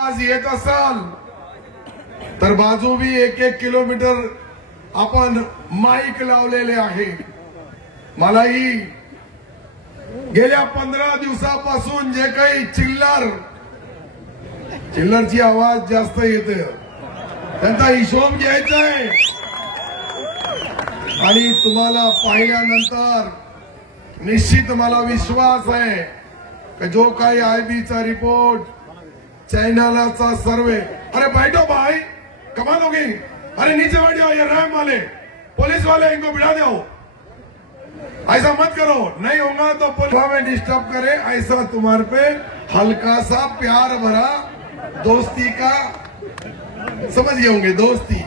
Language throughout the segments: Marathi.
आज येत असाल तर बाजूबी 1-1 किलोमीटर आपण माईक लावलेले आहे। मलाही गेल्या 15 दिवसापासून जे काही चिल्लरची आवाज जास्त येते त्यांचा हिशोब घ्यायचा आहे आणि तुम्हाला पाहिल्यानंतर निश्चित मला विश्वास है कि जो काही आईबीचा रिपोर्ट चाइनालाचा सर्वे। अरे बैठो भाई, कमाल होगी। अरे नीचे बैठो, ये रैम वाले पुलिस वाले इनको बिठा दो। ऐसा मत करो, नहीं होगा तो पुलिस में डिस्टर्ब करे। ऐसा तुम्हारे पे हल्का सा प्यार भरा दोस्ती का समझ गए होंगे, दोस्ती।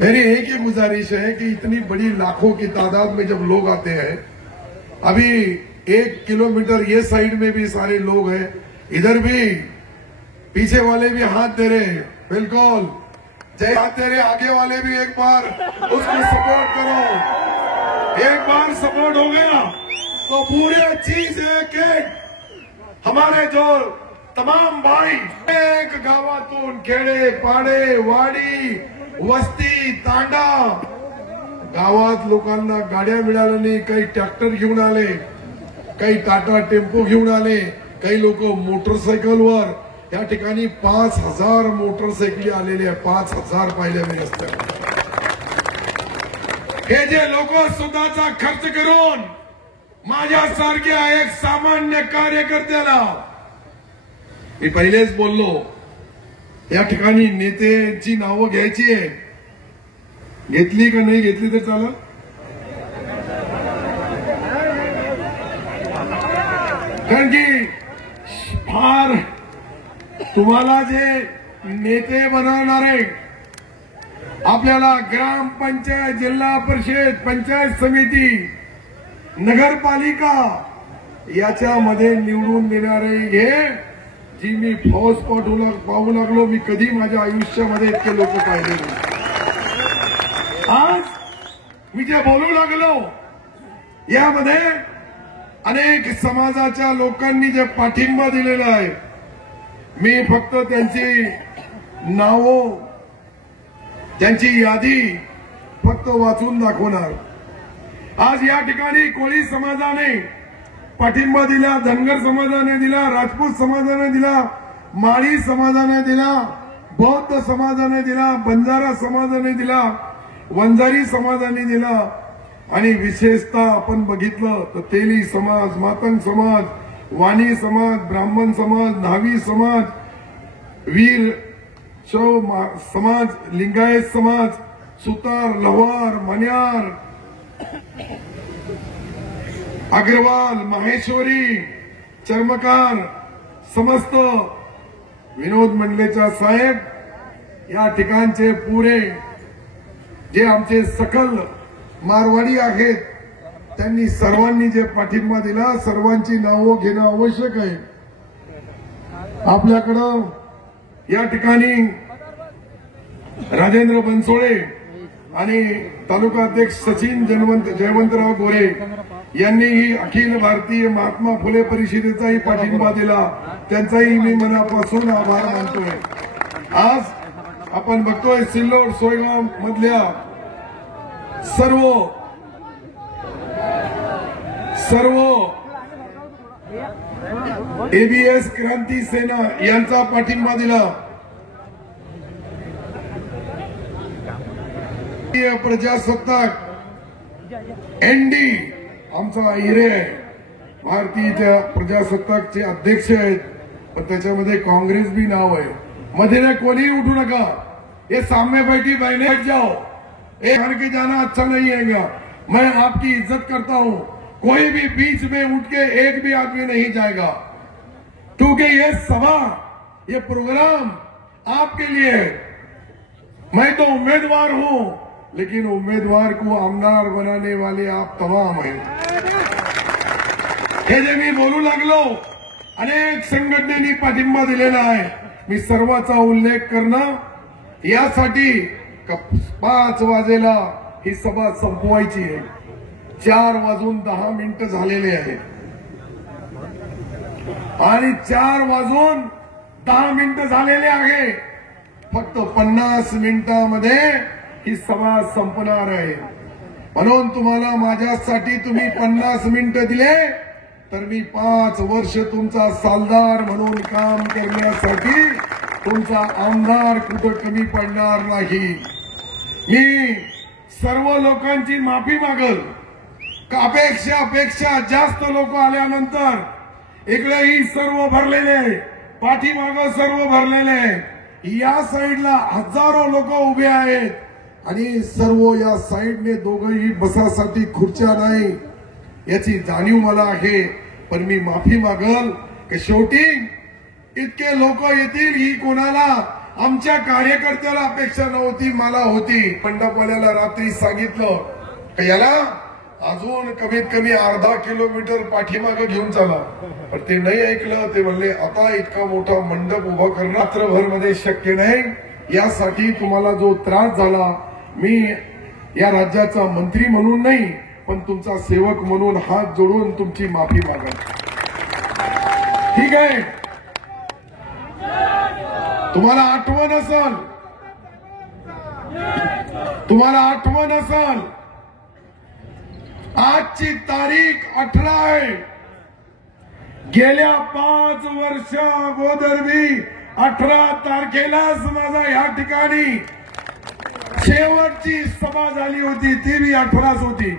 मेरी एक ही गुजारिश है कि इतनी बड़ी लाखों की तादाद में जब लोग आते हैं, अभी 1 किलोमीटर ये साइड में भी सारे लोग हैं, इधर भी पीछे वाले भी हाथ दे रहे हैं। बिल्कुल जय हाथ दे रहे, आगे वाले भी एक बार उसको सपोर्ट करो। एक बार सपोर्ट हो गया तो पूरे चीज एक हमारे जो तमाम भाई एक गावातून खेडे पाडे वाडी वस्ती तांडा गावात लोकांना गाड्या मिळाल्या नाही, काही ट्रॅक्टर घेऊन आले, काही टाटा टेम्पो घेऊन आले, काही लोक मोटरसायकलवर। या ठिकाणी 5000 मोटरसायकली आलेले आहे, 5000 पाहिल्या मी रस्त्यावर। हे जे लोक स्वतःचा खर्च करून माझ्यासारख्या एक सामान्य कार्यकर्त्याला, मी पहिलेच बोललो या ठिकाणी नेत्यांची नावं घ्यायची आहे, घेतली का नाही घेतली तर चालेल। कारण की फार तुम्हाला जे नेते बनवणारे आपल्याला ग्रामपंचायत, जिल्हा परिषद, पंचायत समिती, नगरपालिका याच्यामध्ये निवडून देणारे हे जी मी फौज पाहू लागलो, मी कधी माझ्या आयुष्यामध्ये इतके लोक पाहिले नाही। आज मी जे बोलू लागलो यामध्ये अनेक समाजाच्या लोकांनी जे पाठिंबा दिलेला आहे, मी फक्त त्यांची नावं, त्यांची यादी फक्त वाचून दाखवणार। आज या ठिकाणी कोळी समाजाने पाठिंबा दिला, धनगर समाजाने दिला, राजपूत समाजाने दिला, माळी समाजाने दिला, बौद्ध समाजाने दिला, बंजारा समाजाने दिला, वंजारी समाजाने दिला आणि विशेषतः आपण बघितलं तर तेली समाज, मातंग समाज, वाणी समाज, ब्राह्मण समाज, न्हावी समाज, वीर शैव समाज, लिंगायत समाज, सुतार, लवार, मन्यार, अग्रवाल, माहेश्वरी, चर्मकार, समस्त विनोद मंडलेचा साहेब, या ठिकाणचे पुरे जे आमचे सकल मारवाडी आहेत त्यांनी सर्वांनी जे पाठिंबा दिला, सर्वांची नावं घेणं आवश्यक आहे। आपल्याकडं या ठिकाणी राजेंद्र बनसोडे आणि तालुका अध्यक्ष सचिन जयवंतराव गोरे यांनीही अखिल भारतीय महात्मा फुले परिषदेचाही पाठिंबा दिला, त्यांचाही मी मनापासून आभार मानतोय। आज आपण बघतोय सिल्लोड सोयगाव मधल्या सर्व एबीएस क्रांती सेना यांचा पाठिंबा दिला। प्रजासत्ताक एनडी आमचा हिरे आहे, भारतीय प्रजासत्ताकचे अध्यक्ष आहेत, पण त्याच्यामध्ये काँग्रेस भी नाव आहे। मध्ये कोणी उठू नका, ये सामने बैठी बहने हट जाओ, एक हर के जाना अच्छा नहीं है। मैं आपकी इज्जत करता हूं, कोई भी बीच में उठ के एक भी आदमी नहीं जाएगा, क्योंकि ये सभा, ये प्रोग्राम आपके लिए है। मैं तो उम्मीदवार हूं, लेकिन उम्मीदवार को आमदार बनाने वाले आप तमाम हैं। हे जे मी बोलू लागलो, अनेक संघटनेनी पाठिंबा दिलेला आहे, मी सर्वाचा उल्लेख करणं यासाठी 5 वाजेला ही सभा संपवायची आहे। 4:10 झालेले आहेत आणि 4 10 मिनिटं झालेले आहे. फक्त 50 मिनिटांमध्ये ही सभा संपणार आहे. म्हणून तुम्हाला माझ्यासाठी तुम्ही 50 मिनिटं दिले तर मी 5 वर्ष तुमचा सालदार म्हणून काम करण्यासाठी तुमचा आमदार कुठं कमी पडणार नाही. मी सर्व लोकांची माफी मागल. अपेक्षा जास्त लोक आल्यानंतर इकडेही सर्व भरलेले, पाठीमागं सर्व भरलेले, या साईडला हजारो लोक उभे आहेत आणि सर्व या साईडने दोघंही बसासाठी खुर्च्या नाही याची जाणीव मला आहे. पण मी माफी मागल की शेवटी इतके लोक येतील ही कोणाला आमच्या कार्यकर्त्याला अपेक्षा नव्हती, मला होती. मंडपवाल्याला रात्री सांगितलं की याला अजून कमीत कमी अर्धा किलोमीटर पाठीमागे घेऊन चला, पण ते नाही ऐकलं. ते म्हणले आता इतका मोठा मंडप उभा करणं रात्रभर मध्ये शक्य नाही. यासाठी तुम्हाला जो त्रास झाला, मी या राज्याचा मंत्री म्हणून नाही पण तुमचा सेवक म्हणून हात जोडून तुमची माफी मागत. ठीक आहे. तुम्हाला आठवण असेल आजची तारीख 18 आहे. गेल्या 5 वर्ष अगोदर मी 18 तारखेलाच माझा या ठिकाणी शेवटची सभा झाली होती. ती मी 18च होती.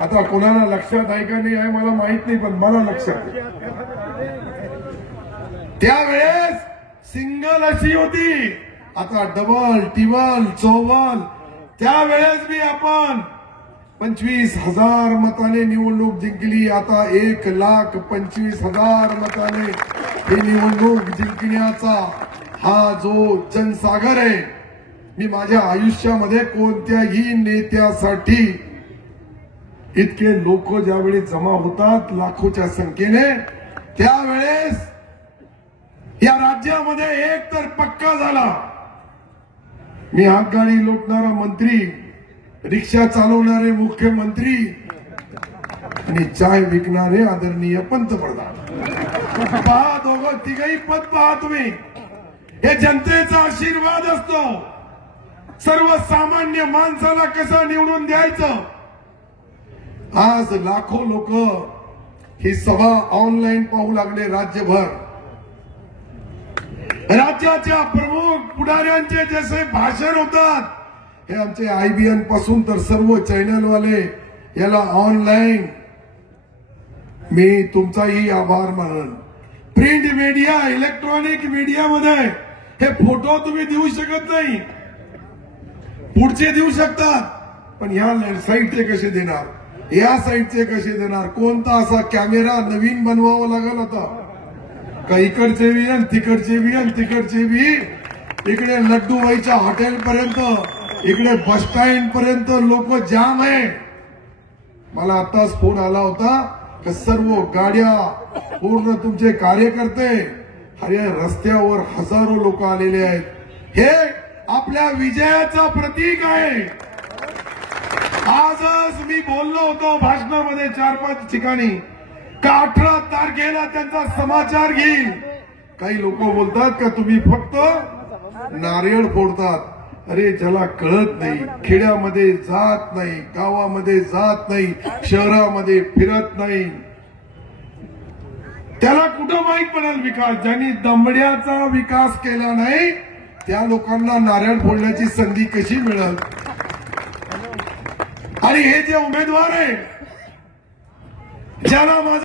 आता कोणाला लक्षात आहे का नाही आहे मला माहित नाही, पण मला लक्षात आहे. त्यावेळेस सिंगल अशी होती, आता डबल, टिबल, चौबल. त्यावेळेस मी आपण 25,000 मताने निवडणूक जिंकली. आता 1,25,000 मताने ही निवडणूक जिंकण्याचा हा जो जनसागर आहे, मी माझ्या आयुष्यामध्ये कोणत्याही नेत्यासाठी इतके लोक ज्यावेळी जमा होतात लाखोच्या संख्येने, त्यावेळेस या राज्यामध्ये एक तर पक्का झाला. मी हातगाडी लोटणारा मंत्री, रिक्षा चालवणारे मुख्यमंत्री आणि चाय विकणारे आदरणीय पंतप्रधान. पहा, दोघं तिघही पद पहा तुम्ही. हे जनतेचा आशीर्वाद असतो. सर्वसामान्य माणसाला कसं निवडून द्यायचं. आज लाखो लोक ही सभा ऑनलाईन पाहू लागले राज्यभर. राज्याच्या प्रमुख पुढाऱ्यांचे जसे भाषण होतात, हे आमचे IBN पासून तर सर्व चॅनलवाले याला ऑनलाईन. मी तुमचाही आभार मानन. प्रिंट मीडिया, इलेक्ट्रॉनिक मीडियामध्ये हे फोटो तुम्ही देऊ शकत नाही, पुढचे देऊ शकतात, पण या साईडचे कसे देणार, या साईडचे कसे देणार. कोणता असा कॅमेरा नवीन बनवावा लागेल आता का? इकडचे बी आणि तिकडचे बी आणि तिकडचे बी. इकडे लड्डूबाईच्या हॉटेल पर्यंत, इकडे बस स्टँड पर्यंत लोक जाम आहे. मला आताच फोन आला होता की सर्व गाड्या, पूर्ण तुमचे कार्यकर्ते, अरे रस्त्यावर हजारो लोक आलेले आहेत. हे आपल्या विजयाचा प्रतीक आहे. आजच मी बोललो होतो भाषणामध्ये 4-5 ठिकाणी का 18 तारखेला त्यांचा समाचार घेईल. काही लोक बोलतात का तुम्ही फक्त नारळ फोडतात. अरे ज्याला कळत नाही, खेड्यामध्ये जात नाही, गावामध्ये जात नाही, शहरामध्ये फिरत नाही, त्याला कुठं माहित पडेल विकास. ज्यांनी दमड्याचा विकास केला नाही त्या लोकांना नारळ फोडण्याची संधी कशी मिळेल. आणि हे जे उमेदवार आहे ज्याला माझा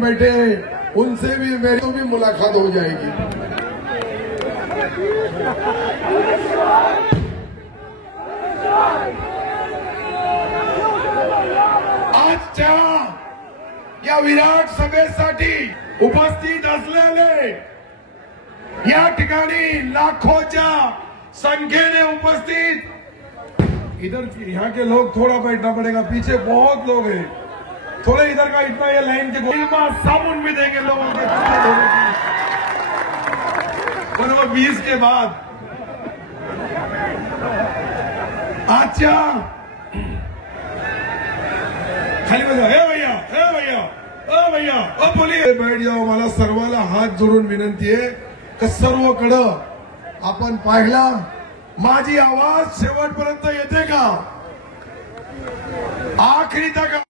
बैठे उनसे भी मेरी तो भी मुलाकात हो जाएगी. आजच्या या विराट सभेसाठी उपस्थित असलेले या ठिकाणी लाखोच्या संख्येने उपस्थित. इधर यहाँ के लोग थोड़ा बैठना पड़ेगा, पीछे बहुत लोग हैं. थोड़े इधर का इतना ये लाइन के साबुन भी देंगे लोगों के बराबर 20 के बाद. आजच्या खाली बसा. ए भैया, ए भैया, ओ भैया, ओ पोलीस बैठ जाओ. मला सर्वाला हात जोडून विनंती आहे की सर्वकडं आपण पाहिला. माझी आवाज शेवटपर्यंत येते का? आखरी तक